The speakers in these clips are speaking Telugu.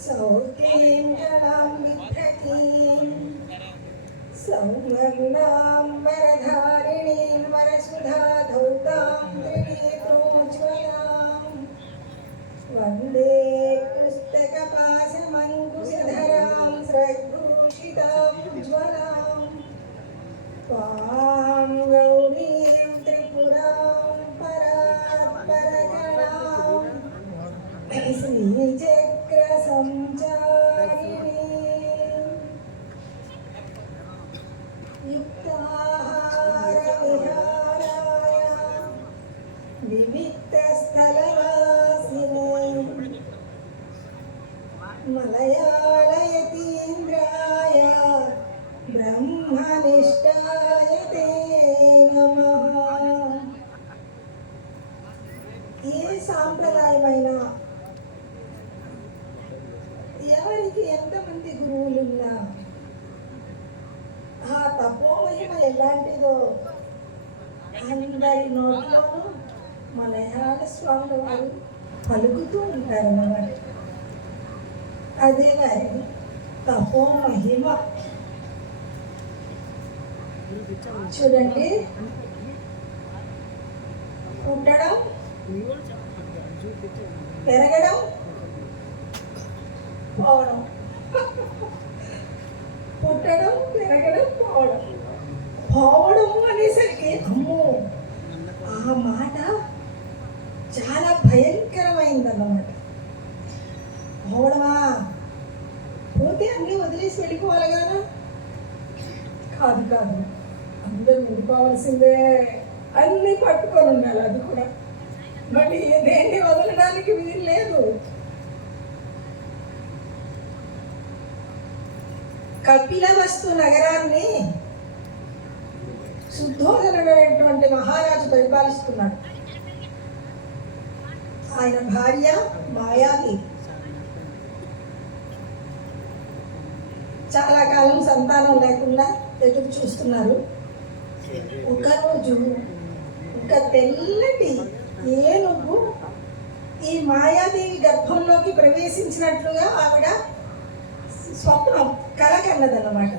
सौकेन्द्रणां विभ्रतीं सौवर्णाम्बरधारिणीं वरसुधाधौतां त्रिनेत्रोज्ज्वलां वन्दे पुस्तकपाशमङ्कुशधरां स्रग्भूषितामुज्ज्वलां त्वां गौरीं त्रिपुरां परात्परगणां श्रीचक्रसञ्चारिणी युक्ताहारविहाराय विविक्तस्थलवासिने मलयाळयतीन्द्राय ब्रह्मनिष्ठाय ते नमः. ఏ సాంప్రదాయమైన ఎవరికి ఎంతమంది గురువులున్నా ఆ తపోమహిమ ఎలాంటిదో అందరి నోట్లోనూ మలయాళ స్వాముల వారు పలుకుతూ ఉంటారన్నమాట. అదే వారి తపోమహిమ. చూడండి, పుట్టడం, పెరగడం, పోవడం, పుట్టడం, పెరగడం, పోవడం. పోవడం అనేసరికి అమ్మో, ఆ మాట చాలా భయంకరమైందన్నమాట. పోవడమా, పోతే అన్నీ వదిలేసి వెళ్ళిపోవాలి కదా? కాదు కాదు, అందరూ వెళ్ళిపోవాల్సిందే, అన్నీ పట్టుకొని ఉండాలి. అది కూడా మరి దేన్ని వదలడానికి వీలు లేదు. కపిలవస్తు నగరాన్ని శుద్ధోదనుడైనటువంటి మహారాజు పరిపాలిస్తున్నాడు. ఆయన భార్య మాయాదేవి. చాలా కాలం సంతానం లేకుండా ఎదురు చూస్తున్నారు. ఒకరోజు ఒక తెల్లటి ఏనుగు ఈ మాయాదేవి గర్భంలోకి ప్రవేశించినట్లుగా ఆవిడ స్వప్నం కల కన్నదన్నమాట.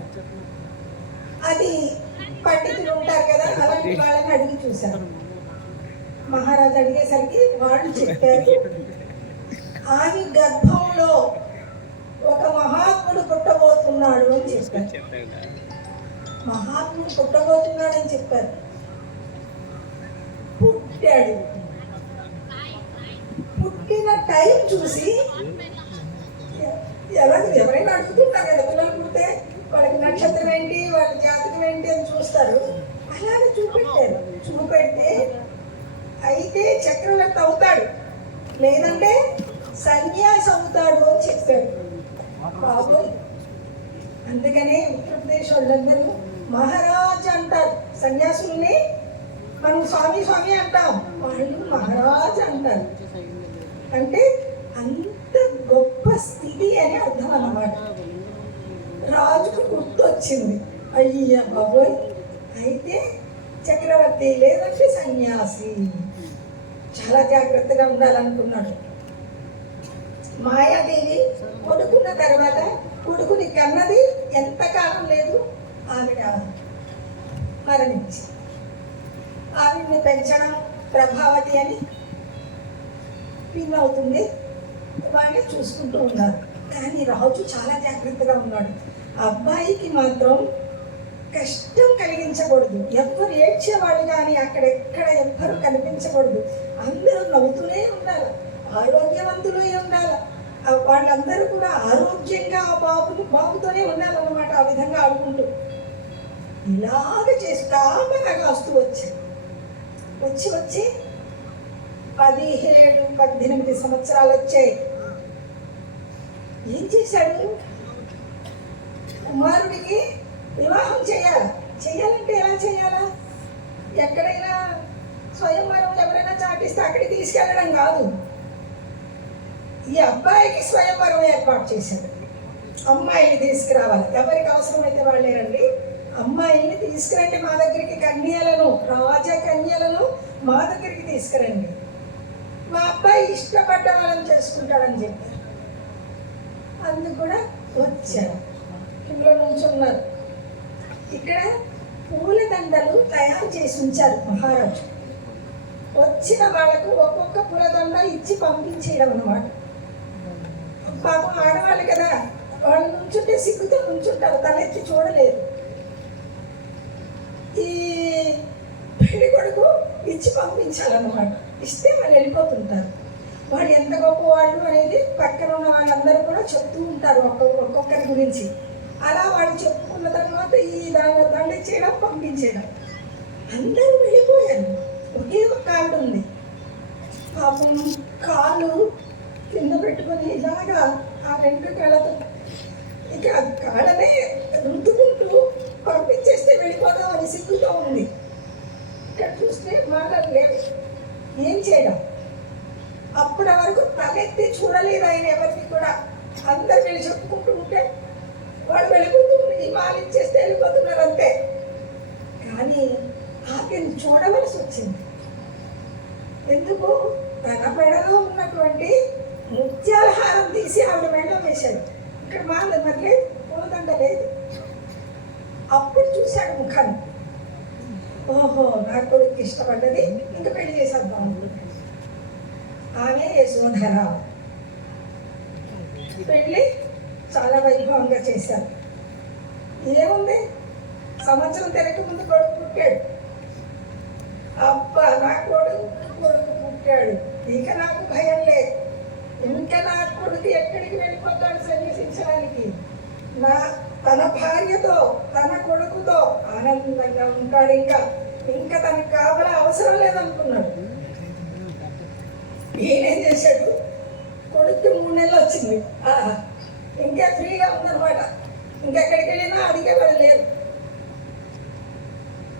అది పండితులు ఉంటారు కదా, అలాంటి వాళ్ళని అడిగి చూశారు. మహారాజు అడిగేసరికి వాళ్ళు చెప్పారు, ఆమె గర్భంలో ఒక మహాత్ముడు పుట్టబోతున్నాడు అని చెప్పారు. మహాత్ముడు పుట్టబోతున్నాడని చెప్పారు. పుట్టాడు. పుట్టిన టైం చూసి ఎవరైనా అడుగుతుంటారు కదా, పిల్లలు పుడితే వాళ్ళకి నక్షత్రం ఏంటి, వాళ్ళ జాతకం ఏంటి అని చూస్తారు. అలాగే చూపెట్టారు. చూపెడితే అయితే చక్రవర్తి అవుతాడు, లేదంటే సన్యాసి అవుతాడు అని చెప్పారు. బాబోయ్, అందుకనే ఉత్తరప్రదేశ్ వాళ్ళందరూ మహారాజ్ అంటారు. సన్యాసుల్ని మనం స్వామి స్వామి అంటాం, వాళ్ళు మహారాజ్ అంటారు. అంటే అంత గొప్ప స్థితి అని అర్థం అన్నమాట. రాజుకు గుర్తొచ్చింది, అయ్య బాబోయ్, అయితే చక్రవర్తి లేదంటే సన్యాసి, చాలా జాగ్రత్తగా ఉండాలనుకున్నాడు. మాయాదేవి కొడుకున్న తర్వాత కొడుకుని కన్నది ఎంతకాలం లేదు, ఆవిడ మరణించి. ఆవిడ్ని పెంచడం ప్రభావతి అని పిన్ అవుతుంది, వాళ్ళని చూసుకుంటూ ఉన్నారు. కానీ రాజు చాలా జాగ్రత్తగా ఉన్నాడు. అబ్బాయికి మాత్రం కష్టం కలిగించకూడదు, ఎవ్వరు ఏడ్చేవాళ్ళు కానీ అక్కడెక్కడ ఎవ్వరు కనిపించకూడదు. అందరూ నవ్వుతూనే ఉండాలి, ఆరోగ్యవంతులే ఉండాలి. వాళ్ళందరూ కూడా ఆరోగ్యంగా ఆ బాబుతోనే ఉండాలన్నమాట. ఆ విధంగా ఆడుకుంటూ ఇలాగ చేసి కామగా కాస్తూ వచ్చి 17-18 సంవత్సరాలు వచ్చాయి. ఏం చేశాడు? కుమారుడికి వివాహం చేయాలంటే ఎలా చేయాలా? ఎక్కడైనా స్వయంవరం ఎవరైనా చాటిస్తే అక్కడికి తీసుకెళ్ళడం కాదు, ఈ అబ్బాయికి స్వయంవరం ఏర్పాటు చేశాడు. అమ్మాయిని తీసుకురావాలి, ఎవరికి అవసరమైతే వాళ్ళేనండి. అమ్మాయిల్ని తీసుకురండి మా దగ్గరికి, కన్యలను, రాజకన్యలను మా దగ్గరికి తీసుకురండి, మా అబ్బాయి ఇష్టపడ్డ వాళ్ళని చేసుకుంటాడని చెప్పారు. అందుకు కూడా వచ్చారు. ఇంట్లో నుంచి ఉన్నారు. ఇక్కడ పూలదండలు తయారు చేసి ఉంచారు మహారాజు. వచ్చిన వాళ్ళకు ఒక్కొక్క పూలదండ ఇచ్చి పంపించేయడం అన్నమాట. పాపం ఆడవాళ్ళు కదా, వాళ్ళు నుంచుంటే సిగ్గుతో నుంచుంటారు, తలెత్తి చూడలేరు. ఈ పెళ్లి కొడుకు ఇచ్చి పంపించాలన్నమాట. ఇస్తే వాళ్ళు వెళ్ళిపోతుంటారు. వాడు ఎంత గొప్పవాళ్ళు అనేది పక్కన ఉన్న వాళ్ళందరూ కూడా చెప్తూ ఉంటారు ఒక్కొక్కరి గురించి. అలా వాడు చెప్పుకున్న తర్వాత ఈ దండ చేయడం, పంపించేయడం. అందరూ వెళ్ళిపోయారు. ఒకే ఒక కాళ్ళు ఉంది. పాపం కాలు కింద పెట్టుకొని ఇలాగా ఆ రెండు కాళ్ళతో ఇక కాళ్ళనే రుద్దుకుంటూ పంపించేస్తే వెళ్ళిపోదాం అని సిగ్గుతో ఉంది. ఇక్కడ చూస్తే మాటలు లేవు, ఏం చేయడం. అప్పటి వరకు తలెత్తి చూడలేదు ఆయన ఎవరికి కూడా. అందరు వెళ్ళి చెప్పుకుంటూ ఉంటే వాడు వెళ్ళిపోతూ ఈ మాల ఇచ్చేస్తే వెళ్ళిపోతున్నారు అంతే. కానీ ఆమెను చూడవలసి వచ్చింది. ఎందుకు? తన మెడలో ఉన్నటువంటి ముత్యాల హారం తీసి ఆవిడ మెడలో వేశాడు. ఇక్కడ మాల మరి లేదు, పూలదండ లేదు. అప్పుడు చూశాడు ముఖాన్ని. ఓహో, నా కొడుకు ఇష్టపడ్డది, ఇంకా పెళ్లి చేసేద్దాం. ఆమె యశోధర. పెళ్ళి చాలా వైభవంగా చేశారు. ఏముంది, సంవత్సరం తిరగక ముందు కొడుకు పుట్టాడు. అబ్బా, నా కొడుకు పుట్టాడు, ఇక నాకు భయం లేదు. ఇంకా నా కొడుకు ఎక్కడికి వెళ్ళిపోతాడు సన్యసించడానికి? తన భార్యతో, తన కొడుకుతో ఆనందంగా ఉంటాడు. ఇంకా తనకు కావాల అవసరం లేదనుకున్నాడు. ఈయనేం చేశాడు? కొడుకు 3 నెలలు వచ్చింది, ఇంకా ఫ్రీగా ఉందన్నమాట. ఇంకెక్కడికి వెళ్ళినా అడిగేవాళ్ళు లేరు.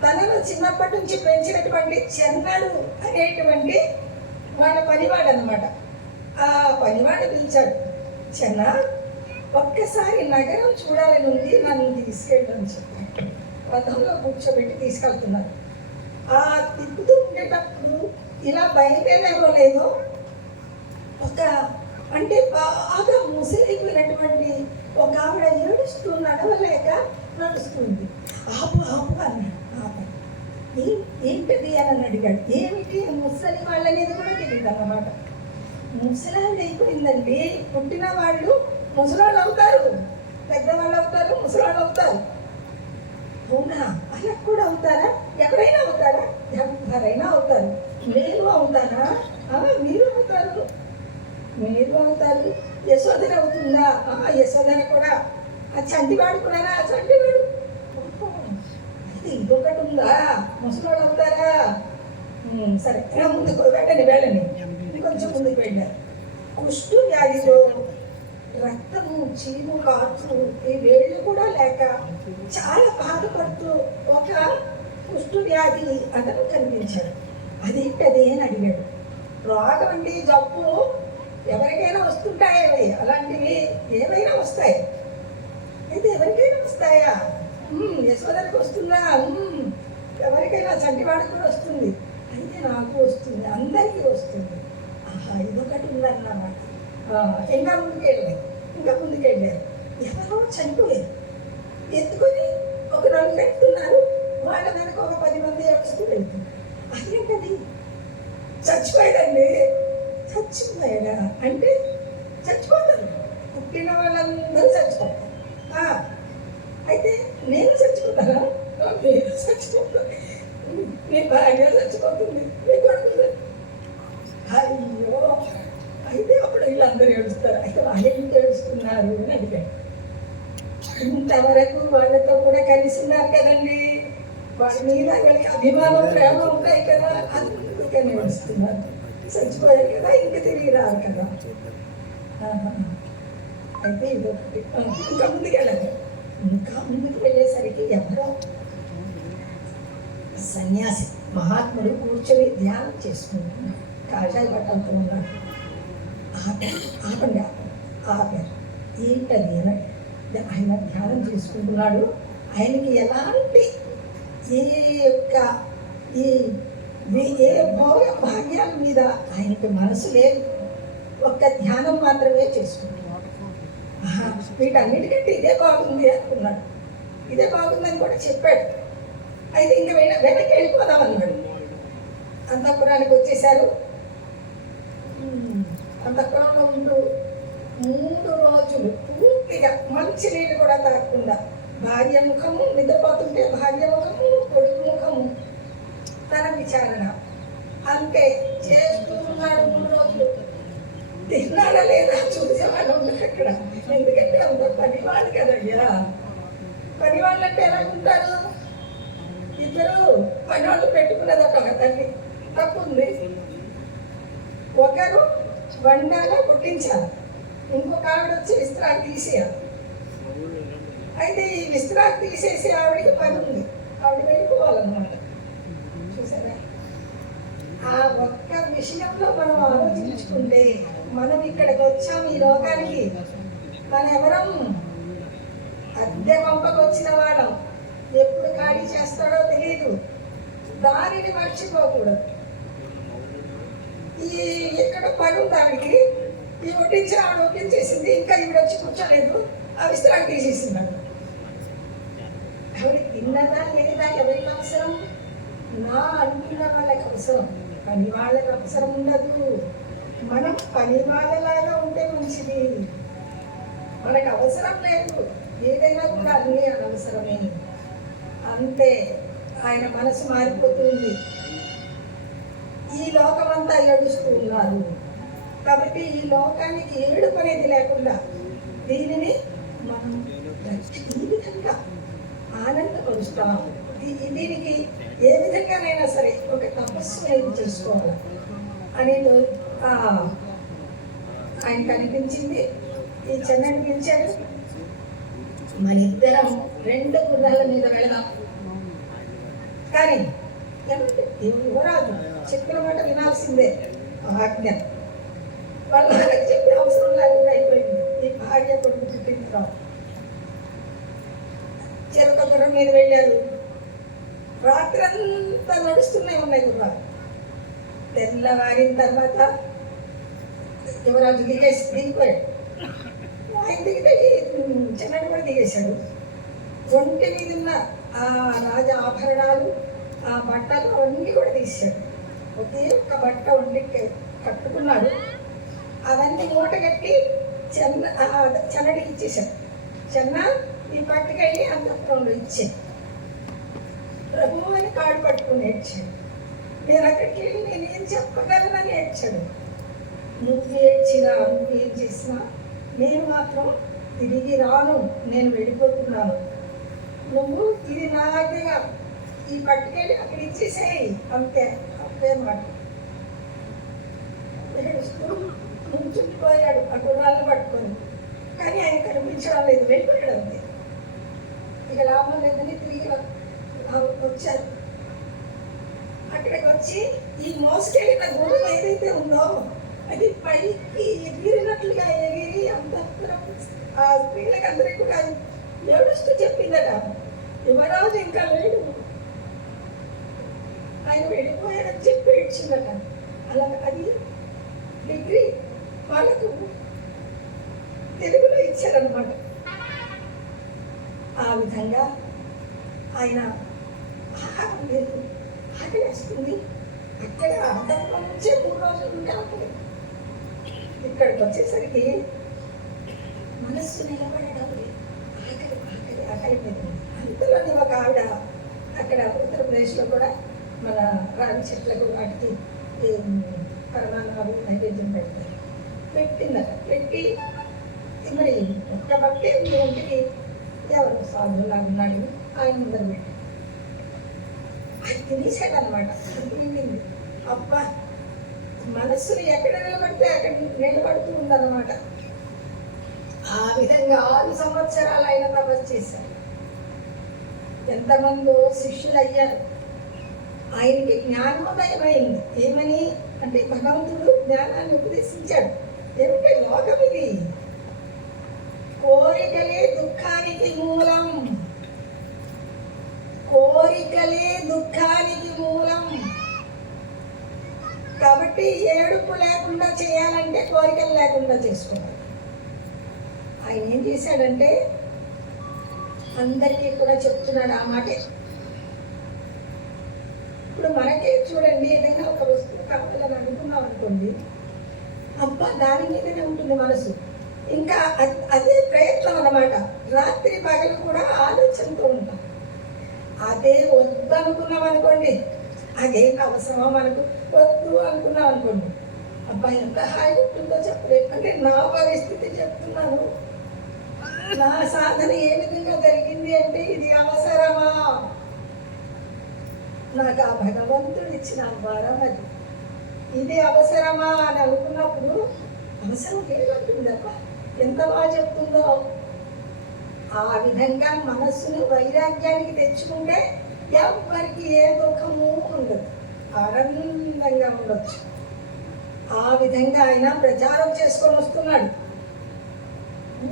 తనను చిన్నప్పటి నుంచి పెంచినటువంటి చెన్నడు అనేటువంటి వాళ్ళ పనివాడు అనమాట. ఆ పనివాడు పిలిచాడు, చెన్న, ఒక్కసారి నగరం చూడాలని ఉంది, నన్ను తీసుకెళ్ళని చెప్పాడు. రథంలో కూర్చోబెట్టి తీసుకెళ్తున్నారు. ఆ తిప్పుతూ ఉండేటప్పుడు ఇలా బయలుదేరేమో లేదో అంటే బాగా ముసలిపోయినటువంటి ఒక ఆవిడ ఏడుస్తూ నడవలేక నడుస్తుంది. ఆపు ఆపు అన్నాడు. ఏంటిది అని అడిగాడు. ఏమిటి? ముసలి వాళ్ళ అనేది కూడా తెలియదు అన్నమాట. ముసలావిడ అయిపోయిందండి. పుట్టిన వాళ్ళు ముసలాళ్ళు అవుతారు, పెద్దవాళ్ళు అవుతారు, ముసలాళ్ళు అవుతారు. అవునా? అలా కూడా అవుతారా? ఎవరైనా అవుతారా? ఎవరైనా అవుతారు. మీరు అవుతారా? మీరు అవుతారు, మీరు అవుతారు. యశోధన అవుతుందా? యశోధన కూడా. ఆ చంటివాడు కూడా, చంటివాడు. ఇదొకటి ఉందా? ముసలాళ్ళు అవుతారా? సరే, ముందుకు వెళ్ళండి. కొంచెం ముందుకు వెళ్ళారు. కుష్టు వ్యాధితో రక్తము, చీము కాచు, ఈ వేళ్ళు కూడా లేక చాలా బాధపడుతూ ఒక కుష్టు వ్యాధి అతను కనిపించాడు. అదేంటది అని అడిగాడు. రోగం అండి, జబ్బు ఎవరికైనా వస్తుంటాయి, అలాంటివి ఏమైనా వస్తాయి. అయితే ఎవరికైనా వస్తాయా? యశోదరికి వస్తుందా? ఎవరికైనా చంటివాడికి కూడా వస్తుంది. అయితే నాకు వస్తుంది, అందరికీ వస్తుంది. ఇదొకటి ఉందన్నమాట. ఇంకా ముందుకెళ్ళారు. ఎవరో చనిపోయారు. ఎత్తుకొని ఒక 4 పెట్టున్నారు. వాళ్ళ వెనక ఒక 10 మంది ఏడుస్తూ వెళ్తున్నారు. అదేంటది? చచ్చిపోయాడండి. చచ్చిపోయాడా అంటే చచ్చిపోతారు, పుట్టిన వాళ్ళందరూ చచ్చిపోతారు. అయితే నేను చచ్చిపోతారా? నేను చచ్చిపోతాను, నీ భార్య చచ్చిపోతుంది, నీ కొడుకు. అయ్యో, అయితే అప్పుడు వీళ్ళందరూ ఏడుస్తారు. అయితే వాళ్ళు ఎందుకు ఏడుస్తున్నారు అని అడిగాడు. ఇంతవరకు వాళ్ళతో కూడా కలిసి ఉన్నారు కదండి, వాళ్ళ మీద వాళ్ళకి అభిమానం, ప్రేమ ఉంటాయి కదా, అందుకని ఏడుస్తున్నారు. చచ్చిపోయారు కదా, ఇంక తిరిగి రారు కదా. అయితే ఇదొకటి. ఇంకా ముందుకు వెళ్ళేసరికి ఎవరో సన్యాసి మహాత్ముడు కూర్చొని ధ్యానం చేసుకుంటున్నాడు. కాషాయ బట్టలతో ఉన్నాడు. ఆపండి ఆపారు. ఏంటది అని ఆయన ధ్యానం చేసుకుంటున్నాడు. ఆయనకి ఎలాంటి ఏ యొక్క ఈ ఏ భోగ భాగ్యాల మీద ఆయనకి మనసు లేదు, ఒక్క ధ్యానం మాత్రమే చేసుకుంటున్నాడు. వీటన్నిటికంటే ఇదే బాగుంది అనుకున్నాడు. ఇదే బాగుందని కూడా చెప్పాడు. అయితే ఇంకా వెనక్కి వెళ్ళిపోదాం అన్నాడు. అంతఃపురానికి వచ్చేసారు. అంతఃపురంలో ఉంటూ 3 రోజులు పూర్తిగా మంచి నీళ్ళు కూడా తాగకుండా భార్య ముఖము, నిద్రపోతుంటే భార్య ముఖము, కొడుకు ముఖము, తన విచారణ అంతే చేస్తూ ఉన్నాడు. 3 రోజులు తిన్నాడా లేదా చూసేవాళ్ళు ఉన్నారు అక్కడ. ఎందుకంటే అంత పనివాళ్ళు కదయ్యా. పనివాళ్ళు అంటే ఎలా ఉంటారు? ఇద్దరు పనివాళ్ళు పెట్టుకున్నది ఒక తల్లి. తప్పుంది. ఒకరు వండాలా కొట్టించాలి, ఇంకొక ఆవిడ వచ్చి విశ్రాంతి తీసేయాలి. అయితే ఈ విశ్రాంతి తీసేసి ఆవిడకి పని ఉంది, ఆవిడ వెళ్ళిపోవాలన్నమాట. చూసారా? ఆ ఒక్క విషయంలో మనం ఆలోచించుకుంటే మనం ఇక్కడికి వచ్చాం ఈ లోకానికి. మనం ఎవరం? అద్దె పంపకు వచ్చిన వాళ్ళం. ఎప్పుడు ఖాళీ చేస్తాడో తెలియదు. దారిని మర్చిపోకూడదు. ఈ ఎక్కడ పని ఉంది ఆవిడికి, ఈ వడ్డించి ఆవిడ వడ్డించేసింది, ఇంకా ఈవిడ వచ్చి కూర్చోలేదు, ఆ విశ్రాంతి తీసేసింది. ఆవిడ తిన్నదా లేదా ఎవరికి అవసరం? నా అనుకున్న వాళ్ళకి అవసరం, పని వాళ్ళకి అవసరం ఉండదు. మనం పని వాళ్ళలాగా ఉంటే మంచిది. మనకు అవసరం లేదు, ఏదైనా కూడా అన్నీ అనవసరమే. అంతే. ఆయన మనసు మారిపోతుంది. ఈ లోకమంతా ఏడుస్తూ ఉన్నారు కాబట్టి ఈ లోకానికి ఏడుపు అనేది లేకుండా దీనిని మనం ఈ విధంగా ఆనందపరుస్తాం. దీనికి ఏ విధంగానైనా సరే ఒక తపస్సు అనేది చేసుకోవాలి అని ఆయన కనిపించింది. ఈ చెన్నైని పిలిచాడు. మన ఇద్దరం 2 గుర్రాల మీద వెళదాం. కానీ యువరాజు చెప్పిన మాట వినాల్సిందే. ఆజ్ఞ వాళ్ళకి చెప్పే అవసరం లేకుండా అయిపోయింది. ఈ భార్య కొడుకు పుట్టిన చెరొక గుర్రం మీద వెళ్ళారు. రాత్రంతా నడుస్తూనే ఉన్నాయి గుర్రాలు. తెల్లవారిన తర్వాత యువరాజు దిగిపోయాడు. ఆయన దిగితే చెన్నై కూడా దిగేశాడు. ఒంటి మీద ఉన్న ఆ రాజ ఆభరణాలు, ఆ బట్టలు అవన్నీ కూడా తీసాడు. ఒకే ఒక్క బట్ట ఒంటికి కట్టుకున్నాడు. అవన్నీ మూట కట్టి చెన్నడికి ఇచ్చేశాడు. చెన్న ఈ పట్టుకెళ్ళి అంతఃపురంలో ఇచ్చాడు. ప్రభు అని కాడు పట్టుకుని ఏడ్చాడు. నేను అక్కడికి వెళ్ళి నేనేం చెప్పగలనని ఏడ్చాడు. నువ్వు ఏడ్చినా, నువ్వు ఏం చేసినా నేను మాత్రం తిరిగి రాను, నేను వెళ్ళిపోతున్నాను. నువ్వు ఇది నా ఆజ్ఞగా ఈ పట్టుకెళ్ళి అక్కడ ఇచ్చేసేయి, అంతే. అంతే మాట. ఏడుస్తూ నుంచుకుపోయాడు ఆ గుర్రాలను పట్టుకొని. కానీ ఆయన కనిపించడం లేదు, వెళ్ళిపోయాడు అంతే. ఇక లాభం లేదని తిరిగి వచ్చారు. అక్కడికి వచ్చి ఈ మోసుకెళ్ళిన గుర్రం ఏదైతే ఉందో అది పైకి ఎగిరినట్లుగా ఎగిరి అంతఃపురం ఆ స్త్రీలకు అందరికీ కూడా ఏడుస్తూ చెప్పిందట, యువరాజు ఇంకా లేడు, ఆయన వెళ్ళిపోయాడని చెప్పి ఇచ్చిందట. అలా అది డిగ్రీ వాళ్ళకు తెలుగులో ఇచ్చారనమాట. ఆ విధంగా ఆయన ఆహారం లేదు, ఆకలి వస్తుంది. అక్కడ అంతఃపురం నుంచే 3 రోజులు ఉంటే ఆకలి. ఇక్కడికి వచ్చేసరికి మనస్సు నిలబడడం లేదు, ఆకలి ఆకలి ఆకలి లేదు. అంతలోనే ఒక ఆవిడ అక్కడ ఉత్తరప్రదేశ్లో కూడా మన రావి చెట్లకు వాటికి పరమాణాలు నైవేద్యం పెడతారు. పెట్టిందట. పెట్టి మరి ఒక్క బట్టే ఒంటికి ఎవరు సాధువులా ఉన్నాడు ఆయన ముందర పెట్టి అది తినేసాడు అనమాట. మిగిలింది. అబ్బా, మనస్సును ఎక్కడ నిలబడితే అక్కడ నిలబడుతూ ఉందన్నమాట. ఆ విధంగా 6 సంవత్సరాలు ఆయన తపస్సు చేశారు. ఎంతమందో శిష్యులు అయ్యారు. ఆయనకి జ్ఞానోదయం అయింది. ఏమని అంటే భగవంతుడు జ్ఞానాన్ని ఉపదేశించాడు. ఏమిటి కోరికలే దుఃఖానికి మూలం. కోరికలే దుఃఖానికి మూలం. కాబట్టి ఏడుపు లేకుండా చేయాలంటే కోరికలు లేకుండా చేసుకోవాలి. ఆయన ఏం చేశాడంటే అందరికీ కూడా చెప్తున్నాడు ఆ మాటే. ఇప్పుడు మనకే చూడండి, ఏదైనా ఒక వస్తువు కావాలని అనుకున్నాం అనుకోండి, అబ్బా దాని మీదనే ఉంటుంది మనసు, ఇంకా అదే ప్రయత్నం అన్నమాట. రాత్రి పగలు కూడా ఆలోచనతో ఉంటాం. అదే వద్దు అనుకున్నాం అనుకోండి, అదేం అవసరమో మనకు వద్దు అనుకున్నాం అనుకోండి, అబ్బాయి ఎంత హాయి ఉంటుందో చెప్పలేదు. అంటే నా పరిస్థితి చెప్తున్నాను, నా సాధన ఏ విధంగా జరిగింది అంటే ఇది అవసరమా, నాకు ఆ భగవంతుడు ఇచ్చిన వరం అది, ఇది అవసరమా అని అనుకున్నప్పుడు అవసరం ఏమంటుందప్ప, ఎంత బాగా చెప్తుందో. ఆ విధంగా మనస్సును వైరాగ్యానికి తెచ్చుకుంటే ఎవరికి ఏ దుఃఖము ఉండదు, ఆనందంగా ఉండొచ్చు. ఆ విధంగా ఆయన ప్రచారం చేసుకొని వస్తున్నాడు.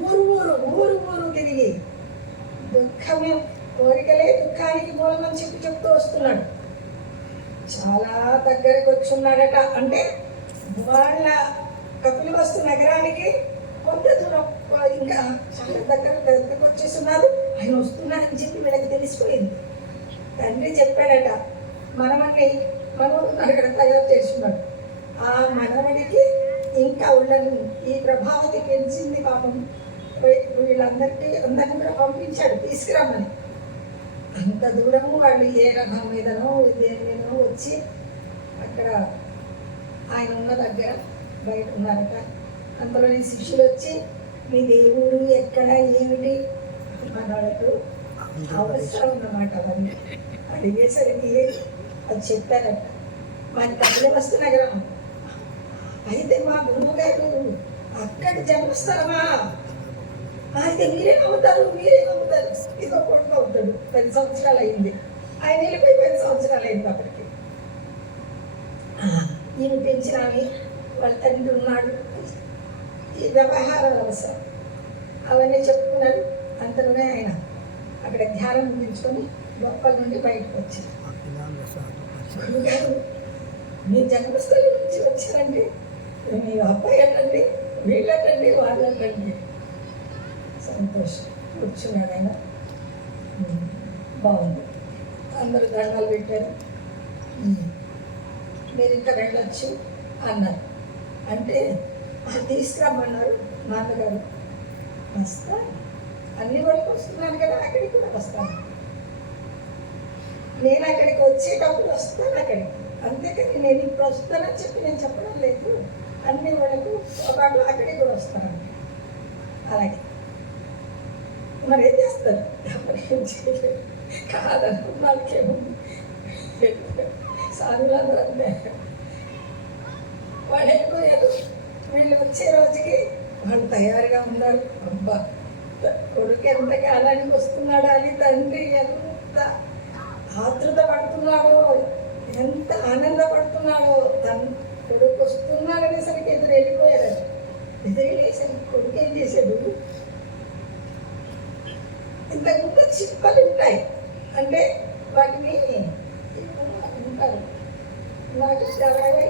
ఊరు తిరిగి దుఃఖమే, కోరికలే దుఃఖానికి మూలమని చెప్తూ వస్తున్నాడు. చాలా దగ్గరకు వచ్చి ఉన్నాడట. అంటే వాళ్ళ కపిలవస్తు నగరానికి కొంత దూరం, ఇంకా చాలా దగ్గరకు వచ్చేస్తున్నారు. ఆయన వస్తున్నారని చెప్పి వీళ్ళకి తెలిసిపోయింది. తండ్రి చెప్పాడట, మనవడిని అక్కడ తయారు చేస్తున్నాడు. ఆ మనవడికి ఇంకా వాళ్ళని ఈ ప్రభావతి పెంచింది పాపం. అందరినీ కూడా పంపించాడు తీసుకురమ్మని. అంత దూరము వాళ్ళు ఏ రథం మీదనో దేని మీదనో వచ్చి అక్కడ ఆయన ఉన్న దగ్గర బయట ఉన్నారట. అంతలోని శిష్యులు వచ్చి మీ దేవుడు ఎక్కడ ఏమిటి అన్నాడు. అవసరం అన్నమాట. అవన్నీ అడిగేసరికి అది చెప్పారట. మరి కపిలవస్తు నగరం అయితే మా గురువు గారు అక్కడ జన్మస్థలమా, అయితే మీరేమవుతారు ఇదో కొడుకు అవుతాడు. 10 సంవత్సరాలు అయింది, ఆయన వెళ్ళిపోయి 10 సంవత్సరాలు అయింది. అప్పటికి ఈమె పెంచినామి, వాళ్ళ తండ్రి ఉన్నాడు, ఈ వ్యవహారాల అవసరం అవన్నీ చెప్పుకున్నారు. అంతలోనే ఆయన అక్కడ ధ్యానం ముగించుకొని లోపల నుండి బయటకు వచ్చారు. గురుగారు మీ జన్మస్థలం నుంచి వచ్చారండి, మీ అబ్బాయి అటండి, వీళ్ళటండి, వాళ్ళటండి. సంతోషం. కూర్చున్నాడు ఆయన. బాగుంది. అందరూ దండాలు పెట్టారు. మీరు ఇంకా వెళ్ళొచ్చు అన్నారు. అంటే అది తీసుకురమ్మన్నారు నాన్నగారు. వస్తా, అన్ని వరకు వస్తున్నాను కదా, అక్కడికి కూడా వస్తాను. నేను అక్కడికి వచ్చేటప్పుడు వస్తాను అక్కడికి, అంతేకాని నేను ఇప్పుడు వస్తానని చెప్పి నేను చెప్పడం లేదు. అన్ని వాళ్ళకు పాటు అక్కడికి కూడా వస్తాను. అలాగే మరి ఏం చేస్తారు, ఏం చేయలేదు. కాదనుకున్నాకేమో సాధులందరూ అంతే. వాళ్ళు వెళ్ళిపోయారు. వీళ్ళు వచ్చే రోజుకి వాళ్ళు తయారుగా ఉన్నారు. అబ్బా కొడుకు ఎంత కాలానికి వస్తున్నాడు అని తండ్రి ఎంత ఆతృత పడుతున్నాడో, ఎంత ఆనందపడుతున్నాడో. కొడుకు వస్తున్నాడు అనేసరికి ఎదురు వెళ్ళిపోయాడు. ఎదురెళ్ళేసరికి కొడుకు ఏం చేశాడు, ఇంతకుముందు చిప్పలు ఉంటాయి అంటే వాటిని ఉంటారు నాకు